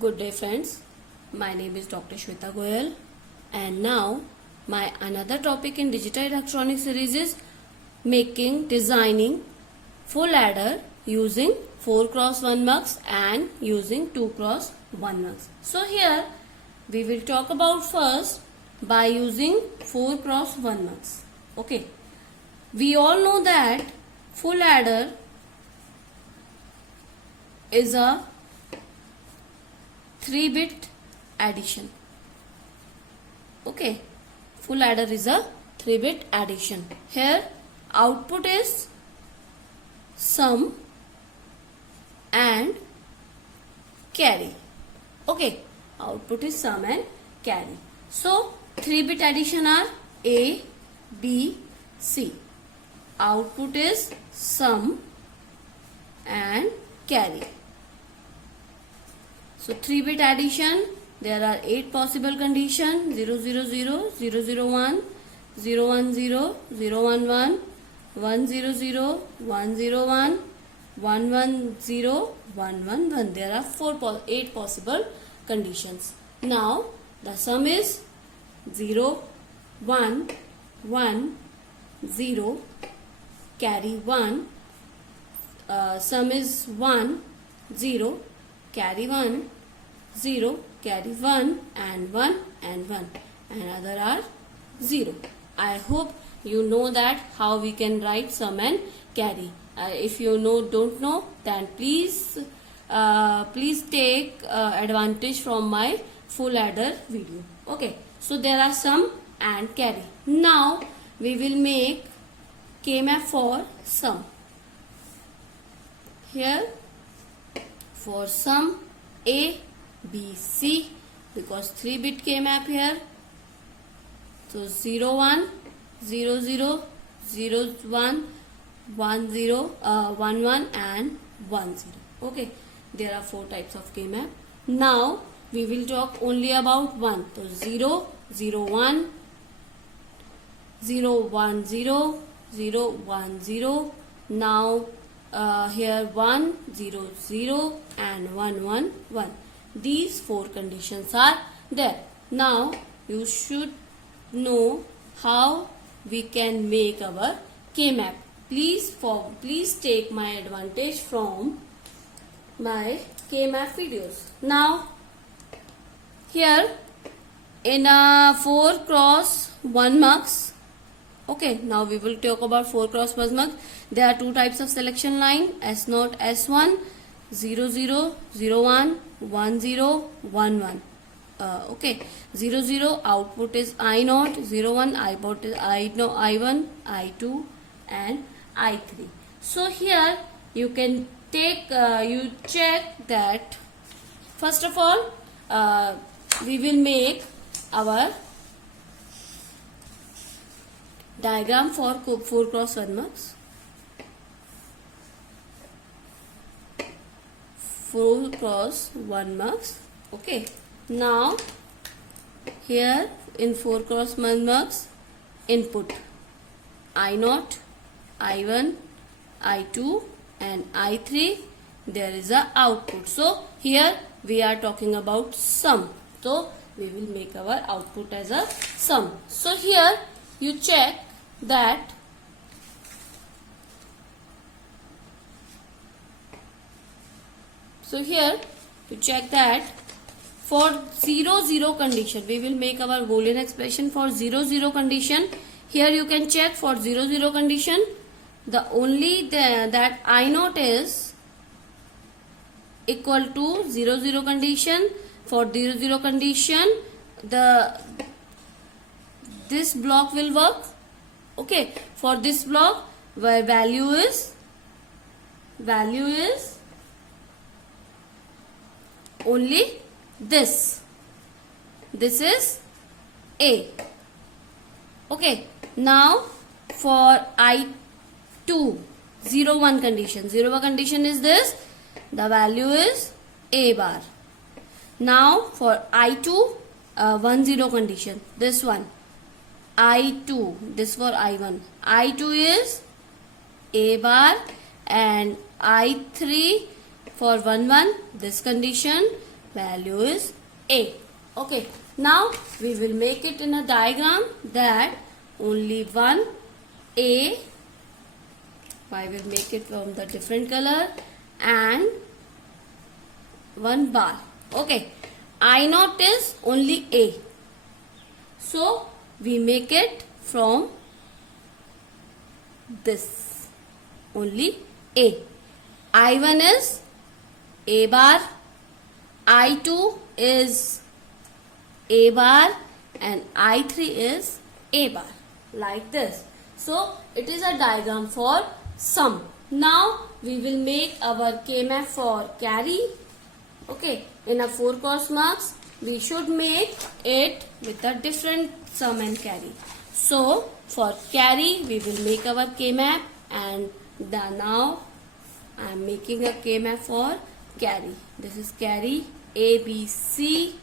Good day friends, my name is Dr. Shweta Goyal and now my another topic in digital electronics series is designing full adder using 4x1 mux and using 2x1 mux. So here we will talk about first by using 4x1 mux. Okay, we all know that full adder is a 3-bit addition. Okay, full adder is a 3-bit addition. Here output is sum and carry. Okay, output is sum and carry. So 3-bit addition are A, B, C. Output is sum and carry. So 3-bit addition, there are 8 possible conditions: 0, 0, 0, 0, 0, 1, 0, 1, 0, 0, 1, 1, 1, 0, 0, 1, 0, 1, 1, 1, 0, 1, 1, 1. There are 8 possible conditions. Now the sum is 0, 1, 1, 0, carry 1. Sum is 1, 0, carry 1, 0, carry 1 and 1 and 1, and other are 0. I hope you know that how we can write sum and carry. If you don't know, then please take advantage from my full adder video. Okay, so there are sum and carry. Now we will make K-map for sum. Here for sum A, B, C, because 3-bit K-map here. So 0, 1, 0, 0, 0, 1, 1, 0, 1, 1 and 1, 0. Okay, there are 4 types of K-map. Now we will talk only about 1. So 0, 0, 1, 0, 1, 0, 0, 1, 0. Now here 1, 0, 0 and 1, 1, 1. These 4 conditions are there. Now you should know how we can make our K-map. Please take my advantage from my K-map videos. Now here in a 4x1 mux. Okay, now we will talk about 4x1 mux. There are 2 types of selection line: S0, S1, 0, 0, 0, 1, 1, 0, 1, 1. Okay, 0, 0 output is I0, 0, 1 output is I1, I2 and I3. So here you can take, you check that first of all we will make our diagram for 4x1 mux. 4x1 mux. Okay, now here in 4x1 mux, input I0, I1, I2 and I3. There is a output. So here we are talking about sum. So we will make our output as a sum. So here you check that for 0, 0 condition, we will make our Boolean expression for 0, 0 condition. Here you can check for 0, 0 condition, that I0 is equal to 0, 0 condition. For 0, 0 condition, this block will work. Okay, for this block where value is only this is A. Okay, now for I2, 0, 1 condition, 0, 1 condition is this, the value is A bar. Now for I2, 1, 0 condition, this one I2, this for I1, I2 is A bar, and I3 for 1 1 this condition, value is A. Okay, now we will make it in a diagram that only one A, I will make it from the different color, and one bar. Okay, I naught is only A, so we make it from this only A. I1 is A bar, I2 is A bar, and I3 is A bar, like this. So it is a diagram for sum. Now we will make our K-map for carry. Okay, in a 4 cross marks we should make it with a different sum and carry. So for carry we will make our K-map, and now I am making a K-map for carry. This is carry ABC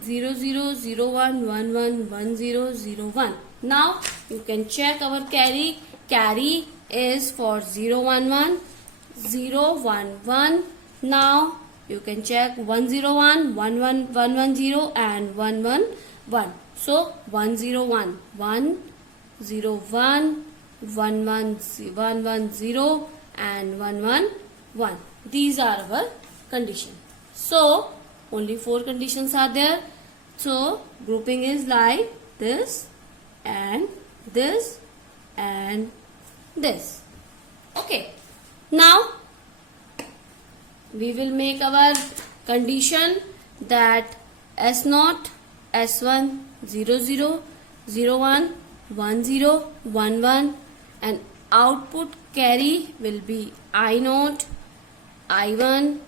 0001111001. Now you can check our carry. Carry is for 011, 011. Now you can check 101, 110 and 111. So 101, 101, 110 and 111. These are our conditions. So only 4 conditions are there. So grouping is like this and this and this. Okay. Now we will make our condition that S0, S1, 00, 01, 10, 11 and output carry will be I0, I1,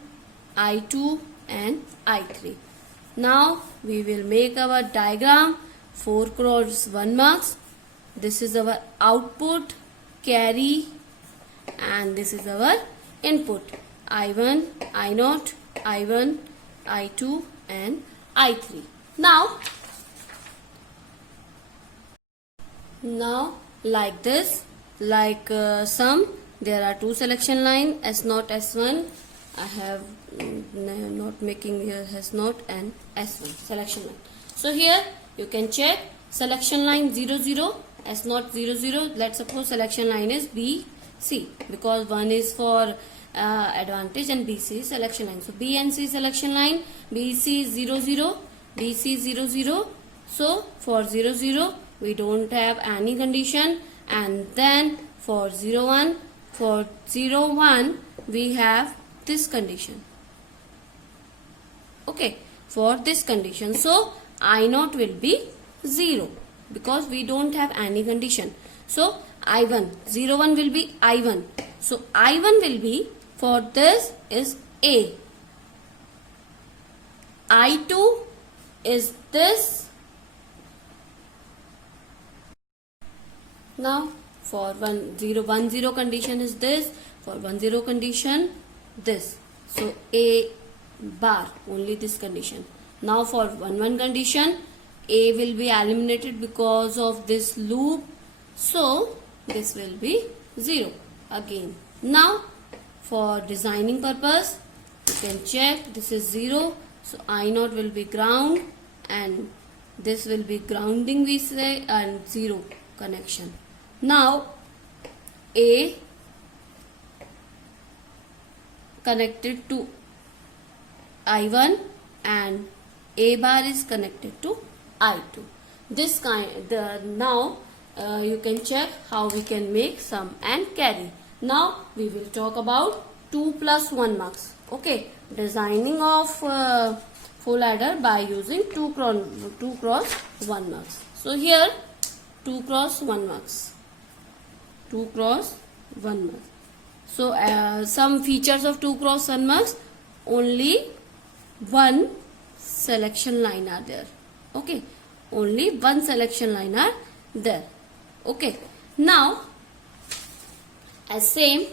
I2 and I3. Now we will make our diagram 4 cross 1 marks. This is our output carry and this is our input I1, I0, I1, I2 and I3. Now like this, like sum, there are 2 selection line S0, S1. I have not making here S0 and S1 selection line. So here you can check selection line 00, S0 00. Let's suppose selection line is B, C, because one is for advantage and BC is selection line. So B and C selection line, BC 00, BC 00. So for 00 we don't have any condition, and then for 01, we have this condition. Okay, for this condition, so I0 will be 0 because we don't have any condition. So I1, 01 will be I1. So I1 will be, for this is A. I2 is this. Now for 1010 condition is this, for 10 condition this. So A bar, only this condition. Now for 11 condition, A will be eliminated because of this loop. So this will be 0 again. Now for designing purpose, you can check this is 0. So I0 will be ground and this will be grounding we say, and 0 connection. Now A connected to I1 and A bar is connected to I2. This kind now you can check how we can make sum and carry. Now we will talk about 2 plus 1 marks. Okay, designing of full adder by using 2 cross 1 marks. So here 2 cross 1 marks. 2 cross 1 marks. So some features of 2 cross 1 marks, only one selection line are there. Okay, only one selection line are there. Okay, now as same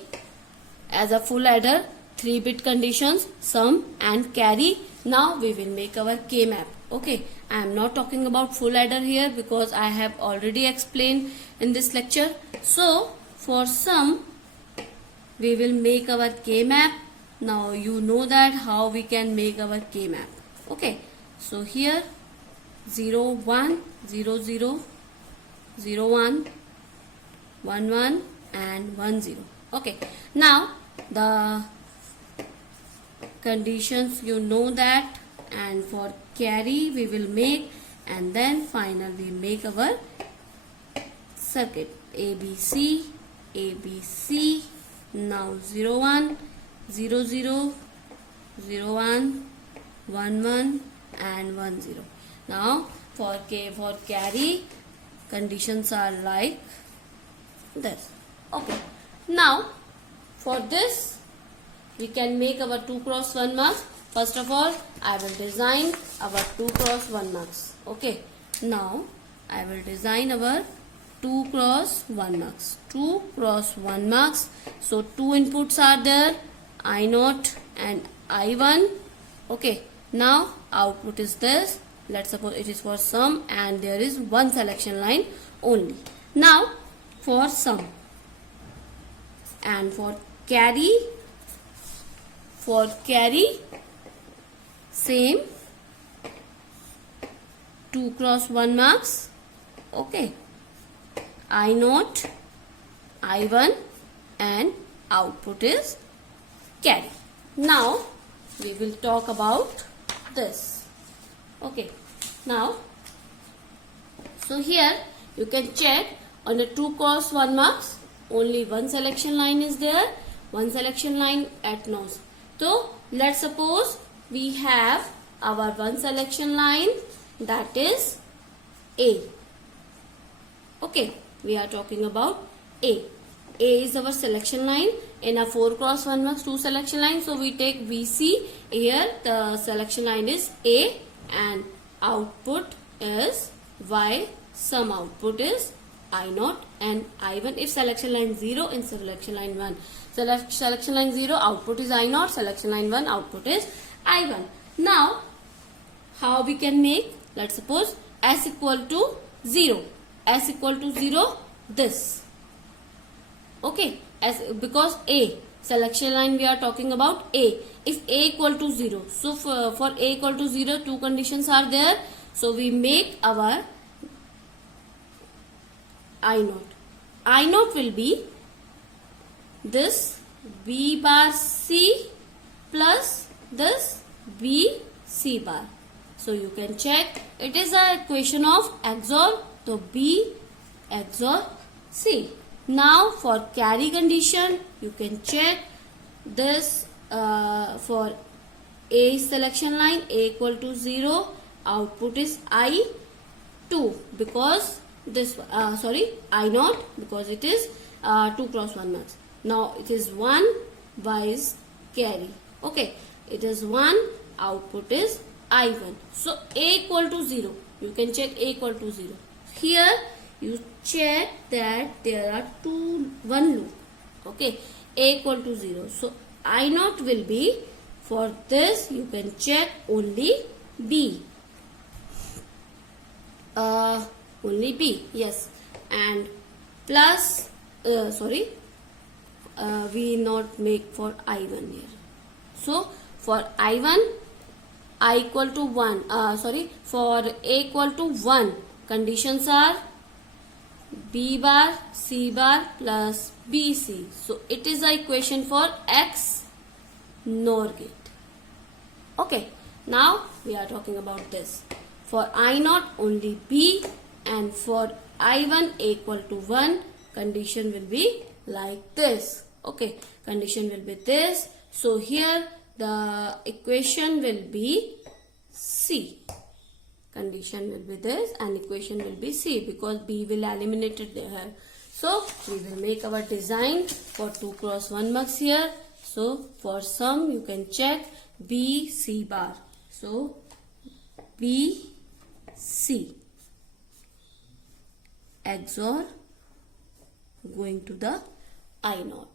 as a full adder, 3-bit conditions, sum and carry. Now we will make our K-map. Okay, I am not talking about full adder here because I have already explained in this lecture. So for sum we will make our K-map. now you know that how we can make our K map. Okay, so here 0 1 0 0 0 1 1 1 and 1 0. Okay, now the conditions you know that, and for carry we will make, and then finally make our circuit ABC ABC. Now 0 1 0 0 0 1 1 1 and 1 0. Now for carry conditions are like this. Okay, now for this we can make our 2 cross 1 marks. First of all, I will design our 2 cross 1 marks. Okay, now I will design our 2 cross 1 marks. 2 cross 1 marks. So 2 inputs are there, I0 and I1. Okay, now output is this. Let's suppose it is for sum, and there is one selection line only. Now for sum, and for carry same 2 cross 1 marks. Okay, I0 I1 and output is carry. Now we will talk about this. Okay, now so here you can check on the 2 cross 1 marks, only one selection line is there, one selection line at nose. So let's suppose we have our one selection line, that is A. Okay, we are talking about A. A is our selection line. In a 4 cross 1 marks 2 selection line, so we take VC. Here the selection line is A and output is Y. Sum output is I0 and I1. If selection line 0, in selection line 1. Selection line 0, output is I0. Selection line 1, output is I1. Now how we can make? Let's suppose S equal to 0. S equal to 0, this. Okay, as because A selection line we are talking about A. If A equal to 0, so for A equal to 0, two conditions are there. So we make our I0. I0 will be this B bar C plus this B C bar. So you can check, it is a equation of XOR, so B XOR C. Now for carry condition, you can check this for A selection line, A equal to 0, output is I2 because this I0 because it is 2 cross 1 marks. Now it is 1, Y is carry. Okay, it is 1, output is I1. So A equal to 0, you can check A equal to 0. Here you check that there are one loop. Okay, A equal to 0. So I0 will be, for this you can check only B. Only B, yes. And plus, we not make for I1 here. So for I1, I equal to 1, for A equal to 1, conditions are B bar, C bar plus BC. So it is the equation for X NOR gate. Okay, now we are talking about this. For I0 only B, and for I1 equal to 1, condition will be like this. Okay, condition will be this. So here the equation will be C. Condition will be this and equation will be C because B will eliminate it there. So we will make our design for 2 cross 1 marks here. So for sum you can check B C bar. So B C XOR going to the I0.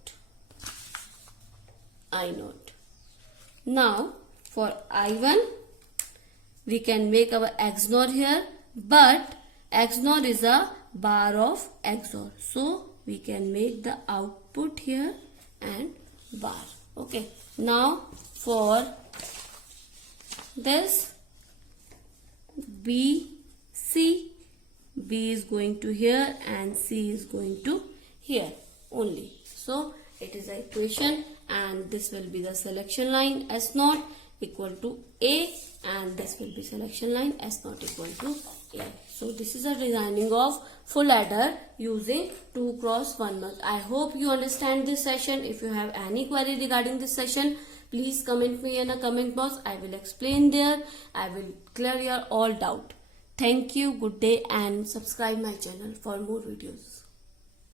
Now for I1 we can make our XNOR here, but XNOR is a bar of XOR. So we can make the output here and bar. Okay, now for this B, C, B is going to here and C is going to here only. So it is a equation, and this will be the selection line S0 equal to A, and this will be selection line S0 equal to A. So this is a designing of full adder using 2 cross 1 method. I hope you understand this session. If you have any query regarding this session, please comment me in a comment box. I will explain there. I will clear your all doubt. Thank you, good day, and subscribe my channel for more videos.